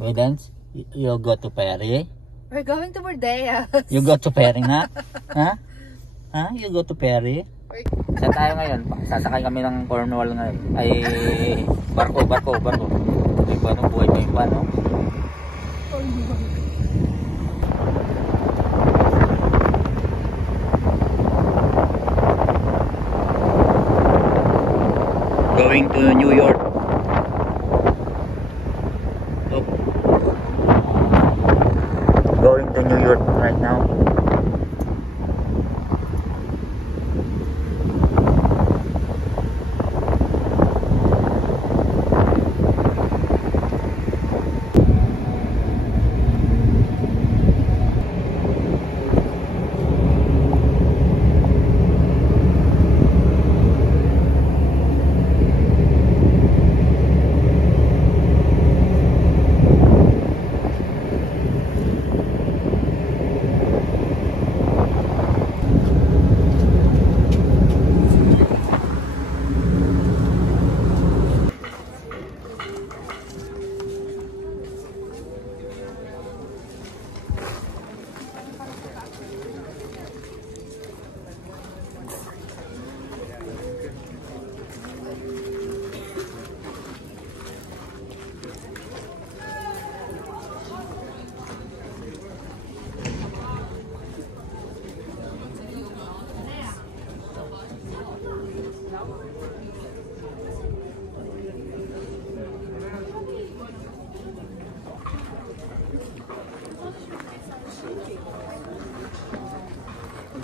We dance? You go to Perry? We're going to Bordeaux. You go to Perry na? Ha? Ha? You go to Perry? Saan tayo ngayon? Sasakay kami ng Cornwall ngayon. Ay, barko. Ay, paano buhay pa yung paano? Going to New York. Oh. Going to New York right now.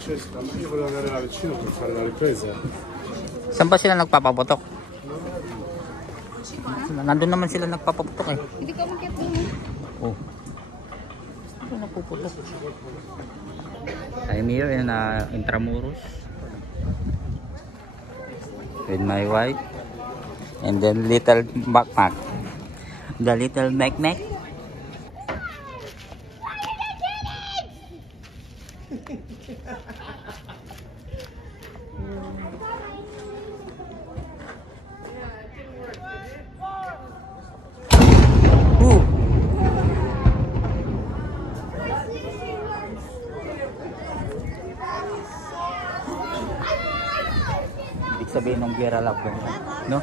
Io volevo andare là vicino per fare la ripresa. Saan ba sila nagpapaputok? Nandun naman sila nagpapaputok eh. Hindi ka makit doon. Oh. Saan ba napuputok? I'm here in Intramuros with my wife and then little backpack. The little backpack. Sabihin ng gera lang no?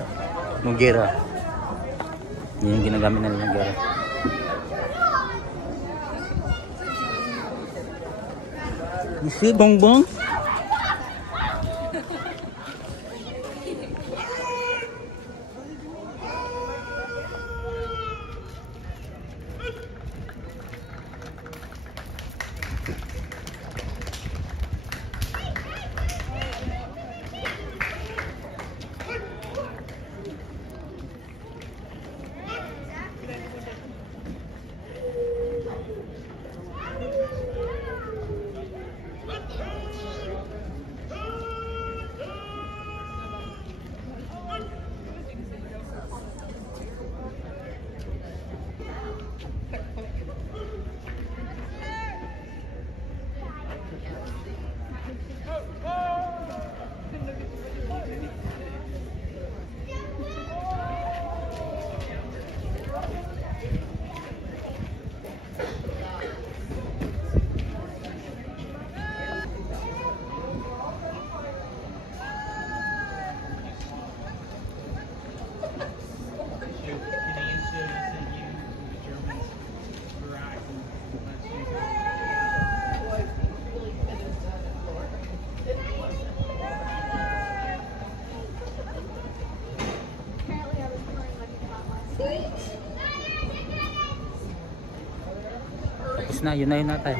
Nung gera. Yan yung ginagamit nila ng gera. You see, Bongbong? Tapos na, yun na tayo.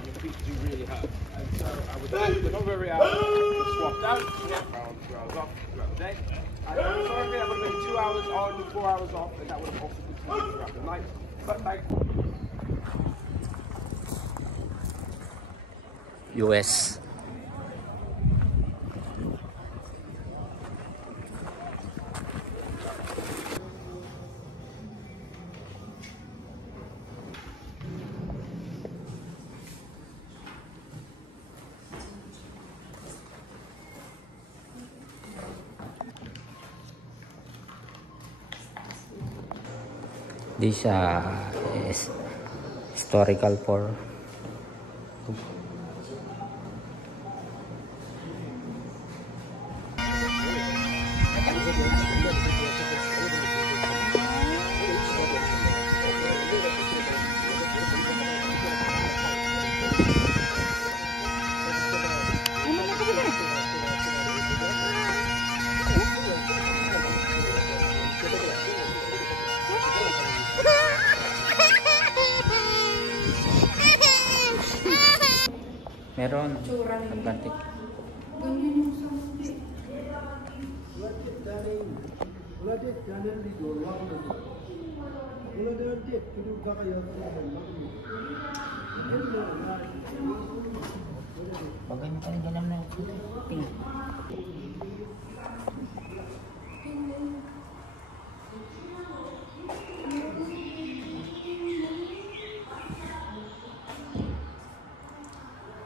Your feet do really hurt. And so I would like to not very out, swap down, swap round, up, day. Sorry, that would have been 2 hours on, 4 hours off, and that would have also continued throughout the night. But like, US. This is historical for meron Atlantic. Bagay mo ka rin ganam na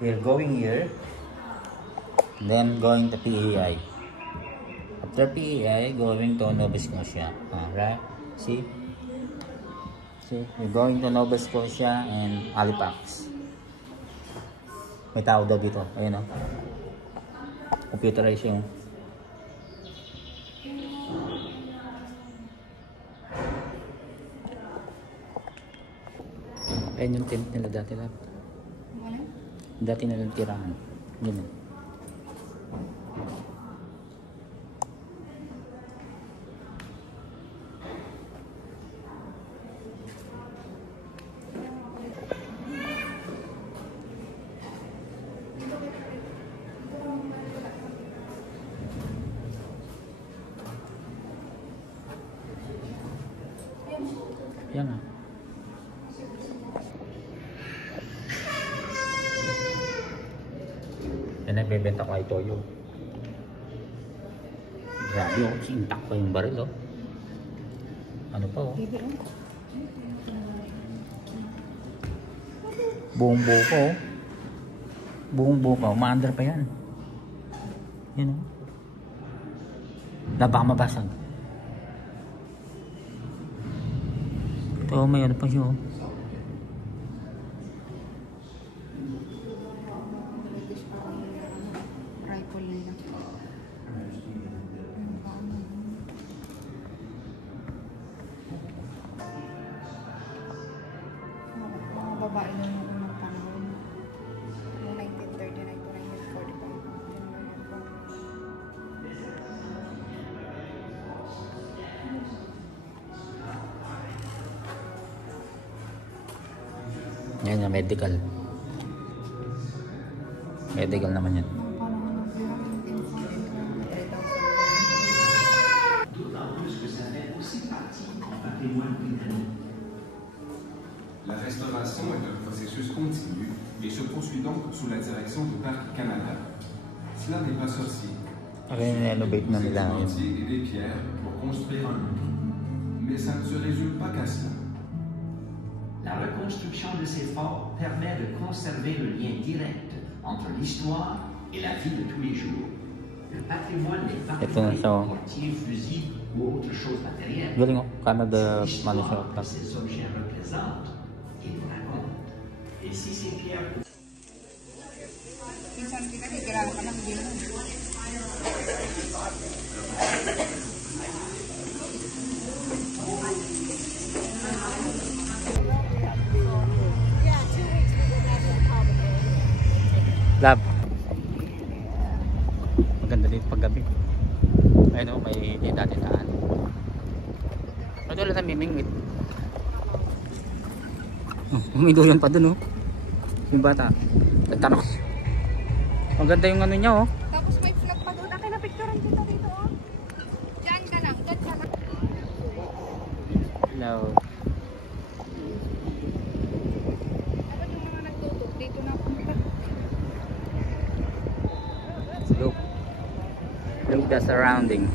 we're going here, then going to PEI. After PEI, going to Nova Scotia. Right? See, we're going to Nova Scotia and Halifax. May tao daw dito. Ayun o. Computerize yung ayun yung tent nila dati lang. Dati na lang tirahan. Yun na. Yan nga. Yan ang bebenta ko ay toyo. Grabe oh, intact pa yung baril oh. Ano pa oh. Buong buo pa oh. Buong buo pa, umaandar pa yan. Yan oh. Baka mabasag. Ito may ano pa siya oh. Babae na yung unang panahon. Yung 1939 to 1945. Yan yung medical. Medical naman yan. La restauration est un processus continu et se poursuit donc sous la direction du Parc Canada. Cela n'est pas sorcier. Renovate na nila yun. Et des pierres pour construire un loup. Mais ça ne se résume pas qu'à cela. La reconstruction de ces forts permet de conserver le lien direct entre l'histoire et la vie de tous les jours. Le patrimoine n'est pas mortier, fusil ou autre chose matérielle. Galing oh, Canada L'histoire que ces objets représentent et nous racontent. Et si ces pierres... Lab. Maganda dito paggabi. Ayun o, may dati-daan. Ito lang na mimingwit. Umidulan pa dun o. Yung bata. Nagtanok. Maganda yung ano niya o. Tapos may flag pa doon. Akin na picturean kita dito oh. Hello. Dapat yung mga nagtutok dito na punta. Look. Look the surrounding.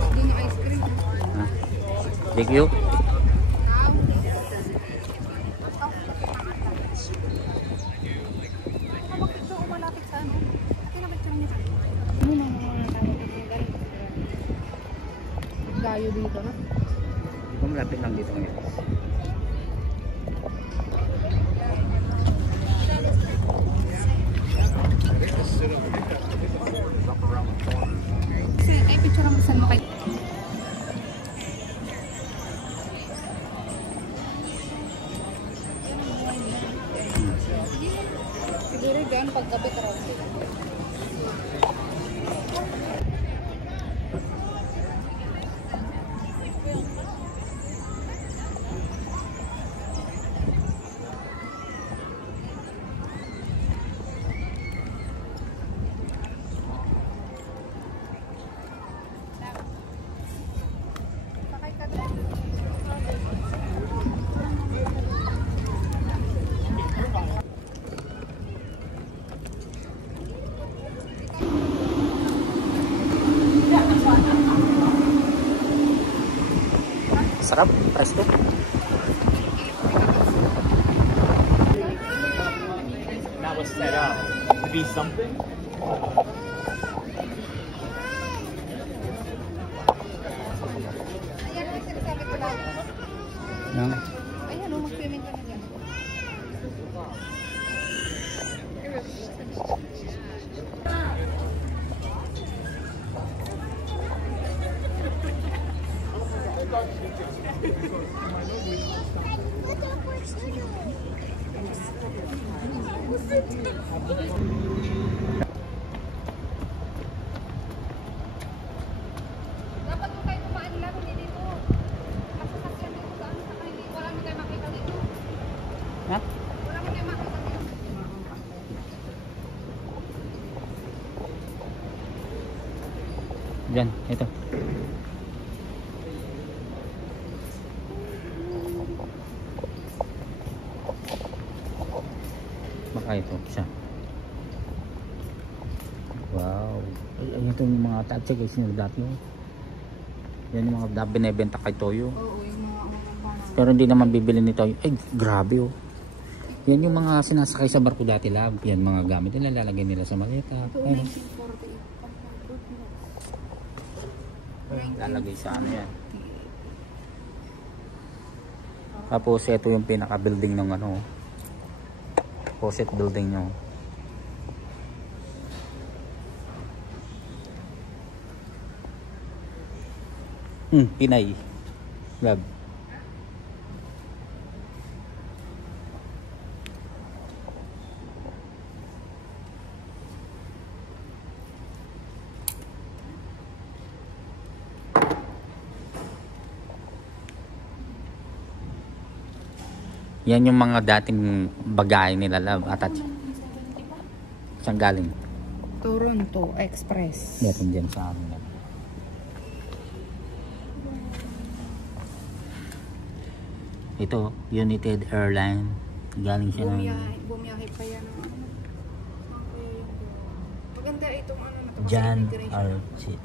Hindi na ice cream. Thank you. Ito malapit sa ano? Ito na picture niya. Ano na mga tawag dito ng ganito? Gayo dito na. Malapit lang dito ngayon. Kasi ay picture ang saan mo kayo. Siguro dyan paggabi karaoke. Sarap, presto. That was set up to be something. Ayan ang sinasabi ko lang. No? Ayan o, mag-swimming ka na dyan. Dapat kung tayo kumaan lang, hindi dito. Masasakyan dito sa ano, saka hindi, wala mo tayo makita dito. Ha? Wala mo tayo makita dito. Diyan, ito. Baka ito, siya. Wow. Ay, ito yung mga tatsi guys, sinagdat mo. Yan yung mga binibenta kay Toyo. Oo, yung mga parang. Pero hindi naman bibili ni Toyo. Ay, grabe oh. Yan yung mga sinasakay sa barko dati lang. Yan mga gamit nila, lalagay nila sa maleta. Ito, Ayun. 1948. Lalagay sa ano yan. Tapos ito yung pinaka building ng ano, opposite building nyo. Pinay Lab. Yan yung mga dating bagay nila Lab. Attach. Saan galing? Toronto Express. Meron dyan sa amin. Ito, United Airline. Galing siya ng Bumiyahe pa yan. Maganda itong ano na to. John Immigration. R. Chit.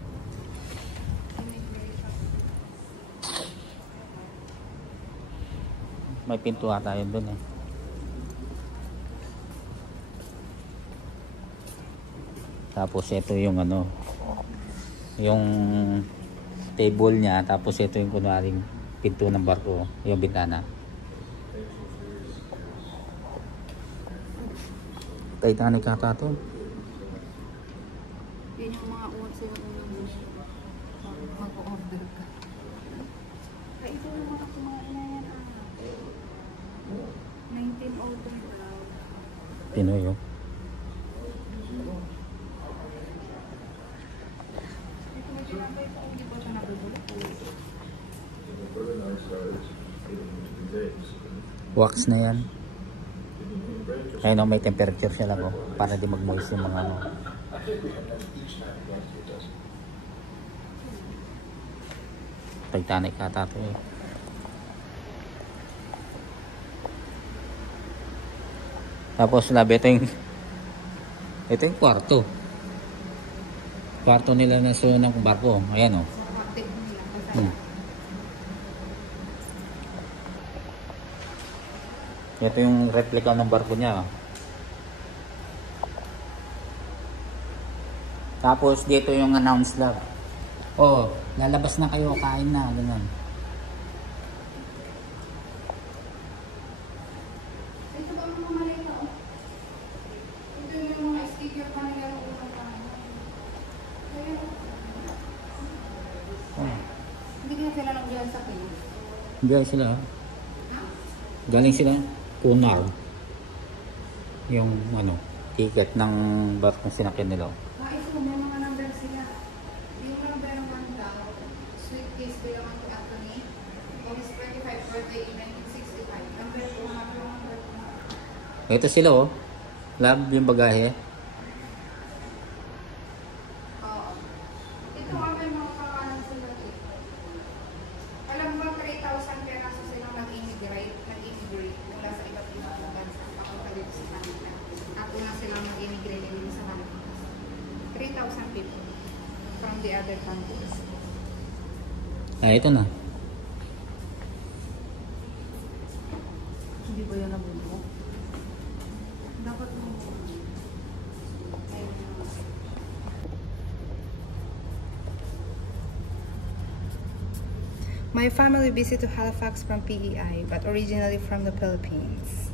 May pinto ata yun dun eh. Tapos ito yung ano, yung table niya. Tapos ito yung kunwaring pinto ng barko, yung bintana. Titanic ata to. Yan yung mga uwag sila mag-order ka. Ay, ito yung mga kumain na yan. 1903. Pinoy oh. Ito may sinabay pa. Hindi ba siya nabubulok? Wax na yan. Ayun o, may temperature siya lang o. Para di mag-moist yung mga ano. Titanic ata ito eh. Tapos labi ito yung kwarto. Kwarto nila na suyo ng barko. Ayan o. Ito yung replica ng barko niya. Tapos dito yung announce lang. Oh, lalabas na kayo, kain na, ganun. Ito ba mga malita? Ito yung mga sticker pa nila ng unang panahon. Hindi na sila nag-join sa Pinas. Galing sila. Galing sila Kunar. Yung ano, ticket ng barkong sinakyan nila. Ito, may mga number sila. Yung number ng daw, sweet case ko yung to Anthony. On his 25th birthday in 1965. Number 2, Ito sila oh. Love yung bagahe. Oo. Ito nga may mga pangalan sila eh. Alam mo ba 3,000 peraso silang nag-immigrate mula sa iba't ibang bansa papunta dito sa Canada. At una silang nag-immigrate dito sa Canada. 3,000 people from the other countries. Ah, ito na. Hindi ba yan nabuno? Dapat mo. My family visit to Halifax from PEI, but originally from the Philippines.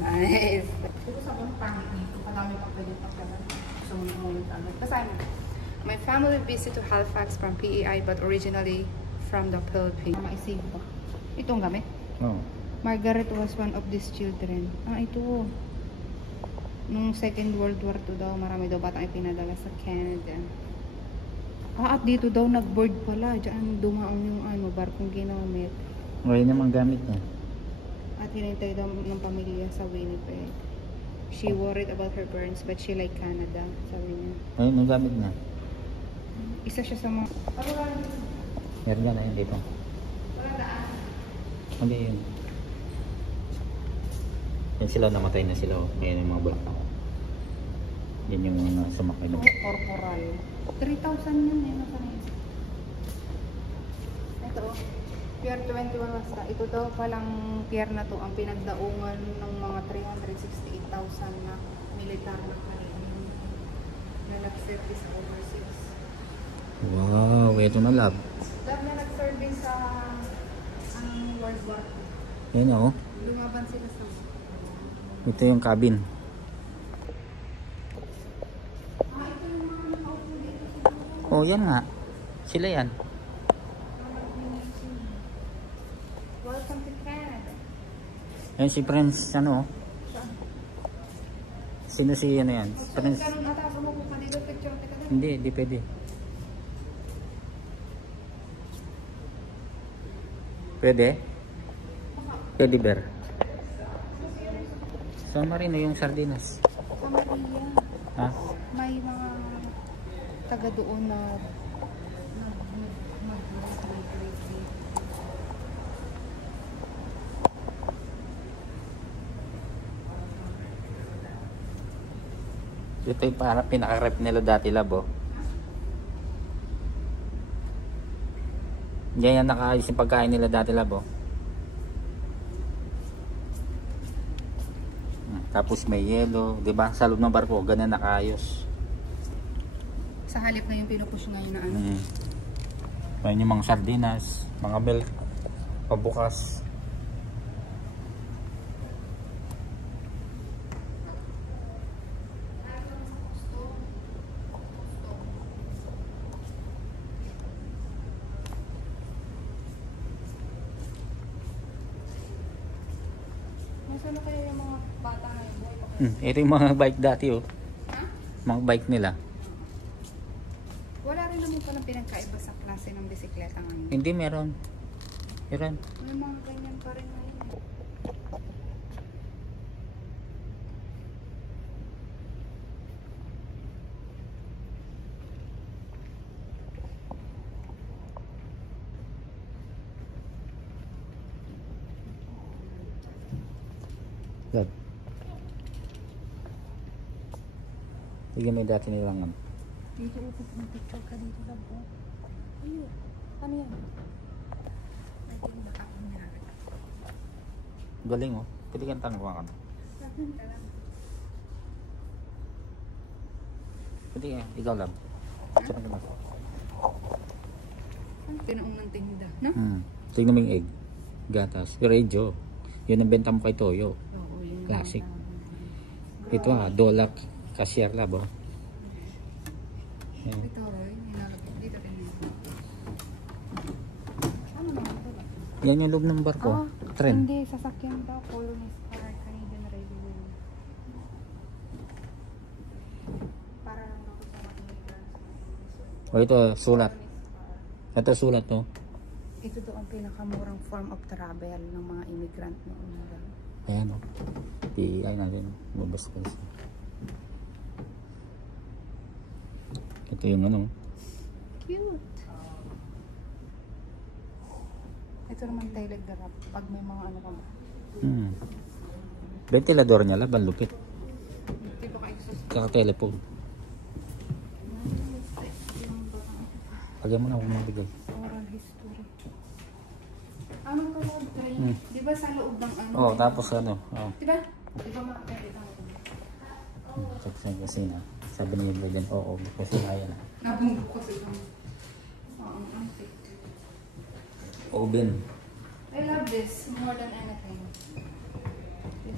Nice. Ito sa bang pangit nito. Kadami pa pwede pagkalan. So, my family visit to Halifax from PEI, but originally from the Philippines. Maisig ko. Itong gamit? Oh. Margaret was one of these children. Ah, ito. Nung Second World War II daw, marami daw batang ipinadala sa Canada. Ah, at dito daw nag-board pala. Diyan dumaong yung ano, barkong ginamit. Ngayon naman gamit niya. At hinintay daw ng pamilya sa Winnipeg. She worried about her parents, but she liked Canada, sabi niya. Ngayon ang gamit niya. Isa siya sa mga... Meron na yun dito. Wala daan. Hindi yun. Yan sila, namatay na sila. Oh. Ngayon yung mga barko. Yan yung mga sumakay na. Corporal. 3,000 yun eh. Ito oh. Pier 21 basta. Ito daw palang pier na to ang pinagdaungan ng mga 368,000 na militar na Canadian na nag-service overseas. Wow, ito na lab. Lab na nag-service sa World War II. Yan o. Lumaban sila sa... Ito yung cabin. Ito yung mga nakaupo dito. Oh, yan nga. Sila yan. Welcome to Canada. Ayun si Prince, ano? Sino si ano yan? Prince? Ganun ata, sumuko ka dito, picture ka dito. Hindi, di pwede. Pwede? Pwede, Ber. San Marino yung sardinas. Sa Maria, Ha? may mga taga doon na Ito yung pinaka-rep nila dati, labo. Diyan yan nakaayos yung pagkain nila dati, labo. Tapos may yelo, 'di ba? Sa loob ng barko, ganyan nakaayos. sa halip na yung pinupush ngayon na ano. Ayun yung mga sardinas, mga milk, pabukas. Nasaan na kaya yung mga bata na yung buhay? Ito yung mga bike dati oh. Ha? Mga bike nila. Wala rin naman palang pinagkaiba sa klase ng bisikleta ngayon. Hindi meron. Meron. May mga ganyan pa rin ngayon. Yan. Tignan mo yung dati nilang ano. Dito upot ng picture ka dito lang po. Ayun. Ano yan? Ay, hindi baka kunyari. Galing oh. Pwede kang tanong ka na. Bakit ka lang? Pwede ka. Ikaw lang. Saan ka na? Ang pinaunang tinda, no? Tignan mo yung egg. Gatas. Radio. Yun ang benta mo kay Toyo. Oo, yun. Classic. Ito Dolak Cashier Lab oh. Yan. Ito, Roy. Nilalagay. Dito din yun. Ano naman ito ba? Yan yung loob ng barko. Tren. Hindi, sasakyan daw. Colonies Car, Canadian Railway. Para lang ako sa mga immigrants. O ito, sulat. Ito sulat no. Ito daw ang pinakamurang form of travel ng mga immigrant noon. Ayan o. PEI natin. Bubas ko siya. Ito yung ano. Cute. Ito naman telegraph. Pag may mga ano ka ba? Ventilador niya laban lupit. Di ba kayo sus... Kaka telephone. Pagyan mo na kung mabigay. Oral history. Ano to love train? Di ba sa loob ng ano? Oo, tapos ano. Oo. Di ba? Di ba mga pwede ka Check sa kusina. Sabi niya ba dyan, oo. Kasi kaya na. Nabungkot ko sa isang... ang antique. Oven. I love this more than anything.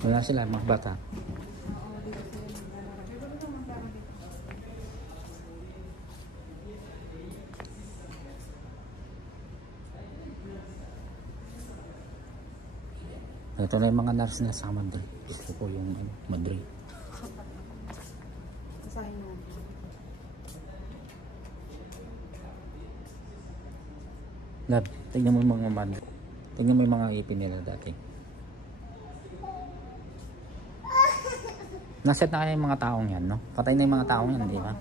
Wala sila, mga bata. Oo, dito sila maglalaro. Dito sila maglalaro dito. Ito na yung mga nurse na sa Madrid. Gusto ko yung ano, Madrid. Basahin mo. Lab, tingnan mo yung mga Madrid. Tingnan mo yung mga ipin nila dati. Naset na kaya yung mga taong yan, no? Patay na yung mga taong yan, di ba?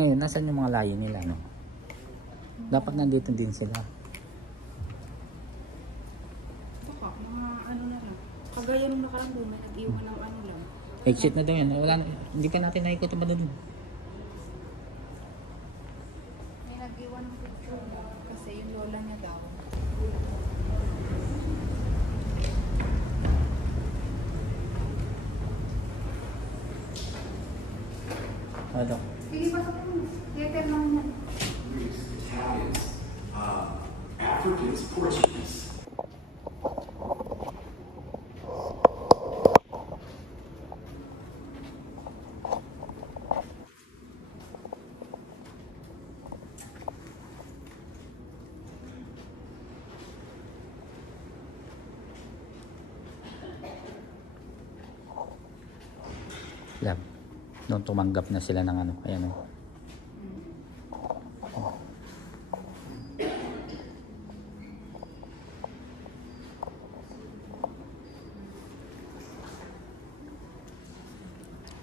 Ngayon, nasan yung mga layo nila, no? Dapat nandito din sila. Baka, mga ano na lang. Kagaya nung nakarang doon, may nag-iwan ng ano lang. Exit na daw yan. Wala, hindi ka natin naikot ba doon? May nag-iwan ng picture kasi yung lola niya daw. Ano? Sige, pasok mo. Theater lang yan. Italians, Africans, Portuguese. Lab. Doon tumanggap na sila ng ano. Ayan o.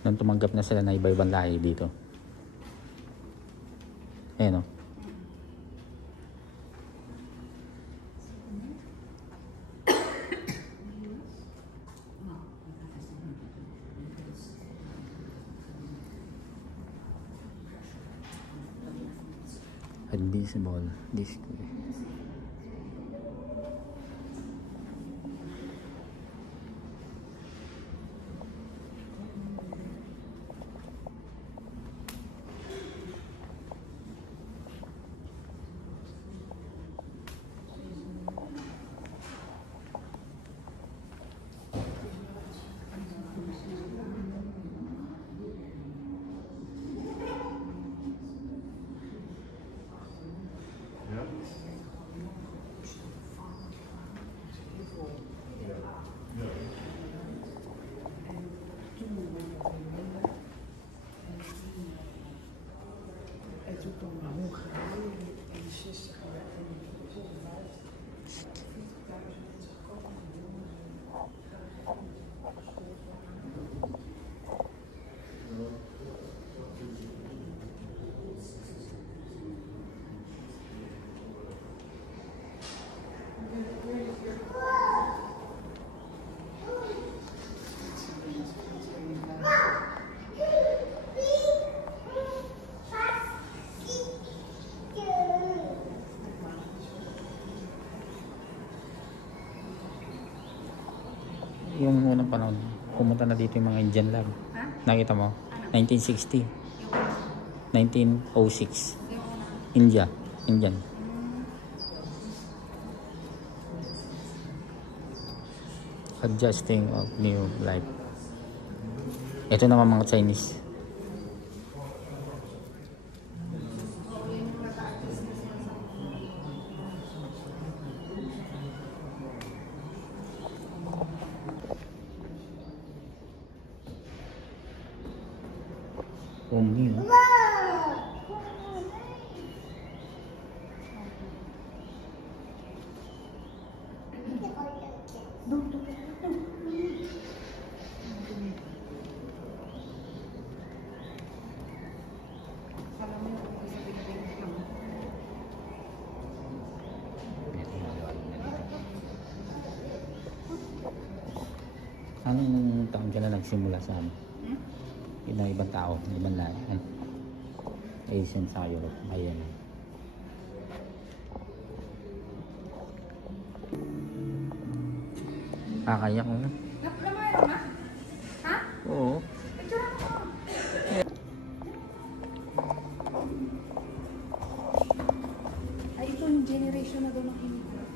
Doon tumanggap na sila na iba-ibang lahi dito. Ayan o. Admissible display. taon. Pumunta na dito yung mga Indian lab. Ha? Nakita mo? 1960. Yung 1906. una. India. Indian. Adjusting of new life. Ito naman mga Chinese. Omni. Alam mo yung kung isa binibigyan ka mo. Anong taon ka na nagsimula sa amin? Hmm? Ibang tao, ibang lahat. Asian sa Europe. Ayan. Kakayak mo na. Namayroon na? Ha? Oo. Picture mo. Ay, ito yung generation na doon ng immigrant.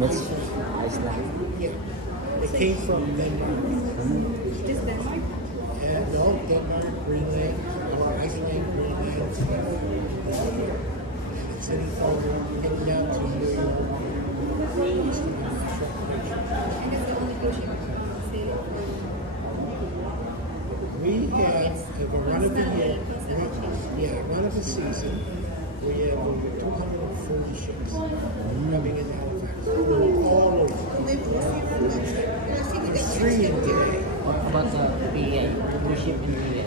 That's Iceland. They came from Denmark. This Denmark? And no, Denmark, Greenland, or Iceland, Greenland. And it's heading forward, heading down to New York. And it's the only cruise ship. We have a run of the year, run of the season. We have over 240 ships coming in Halifax, all over. There's 3 in today. About the PA, cruise ship in PA.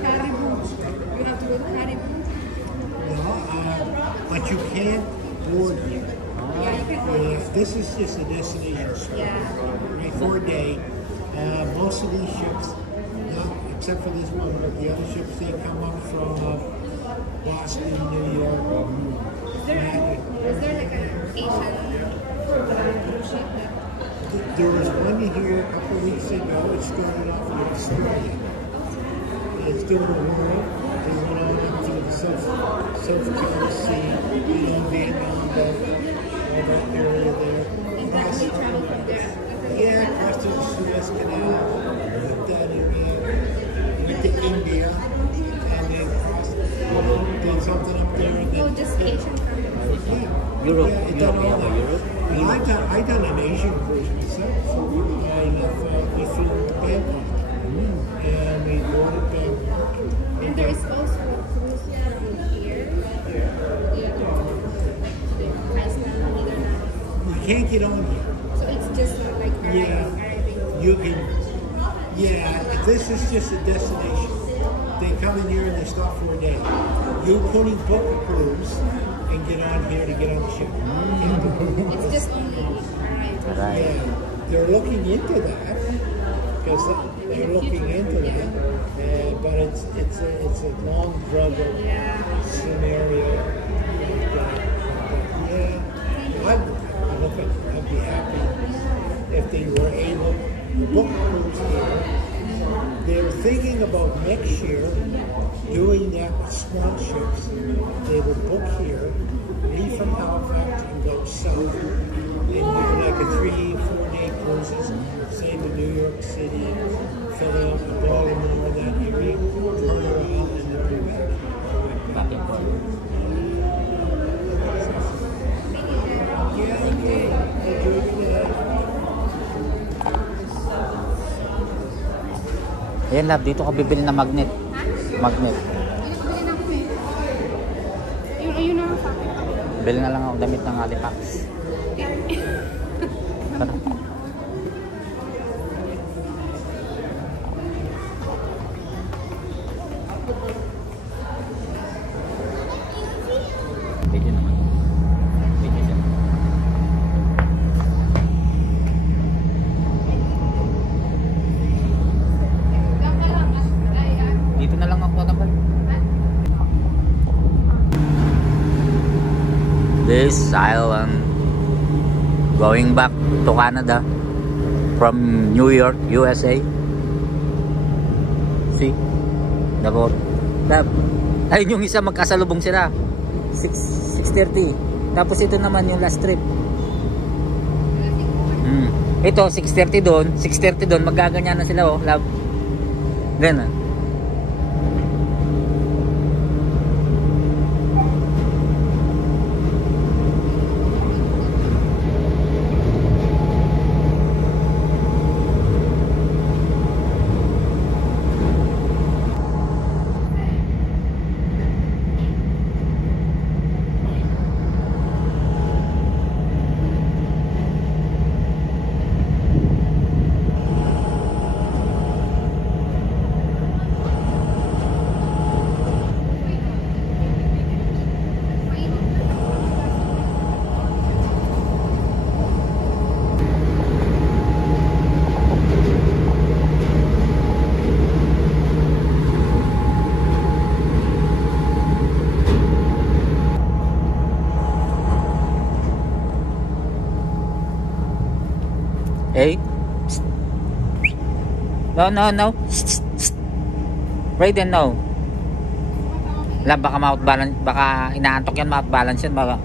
Caribou. You have to go to Caribou. No, but you can't board here. Yeah, you can go. This is just a destination stop, Yeah. right, for a day. Most of these ships, except for this one, but the other ships, they come up from Boston, New York. Is there like an Asian cruise ship that There was one here a couple of weeks ago. It started off in Australia. It's doing the world. They went on up to the South China Sea, Vietnam, all that area there. and then they travel from there? Yeah, across the Suez Canal, up that area, went to India, and then crossed, did something up there, and No, then just Asian companies. Europe. Yeah, it Europe. done all that. Europe. Well, I done an Asian cruise myself. We flew to Bangkok, and we boarded Bangkok. And there is also a cruise from here. Yeah. Iceland, Netherlands. You can't get on here. So it's just like Yeah. arriving. You can, this is just a destination. They come in here and they stop for a day. You couldn't book a cruise and get on here to get on the ship. It's just only arriving. Right. Yeah, they're looking into that because they're looking into that, but it's a long drug Yeah. scenario. I'd be happy if they were able to book cruise here. They're thinking about next year doing that with small ships. They would book here, leave from Halifax and go south, and do like a 3-4 day cruises, say to New York City, Philadelphia, Baltimore, that area, turn around and then go back. Back and forth. Yeah, okay. Enjoy your day. Ayan love, dito ka bibili ng magnet. Magnet. Bili na kami. Yun na sa akin. Bili na lang ako damit ng Halifax. Tara. na lang ako naman. This island going back to Canada from New York, USA. See? The boat. Ayun yung isa, magkasalubong sila. 6:30. Tapos ito naman yung last trip. Ito 6:30 doon, 6:30 doon, magaganyan na sila, oh, love. Ganun. Hey. No. Right then, no. Baka ma-outbalance, baka inaantok yan, ma-outbalance yan, baka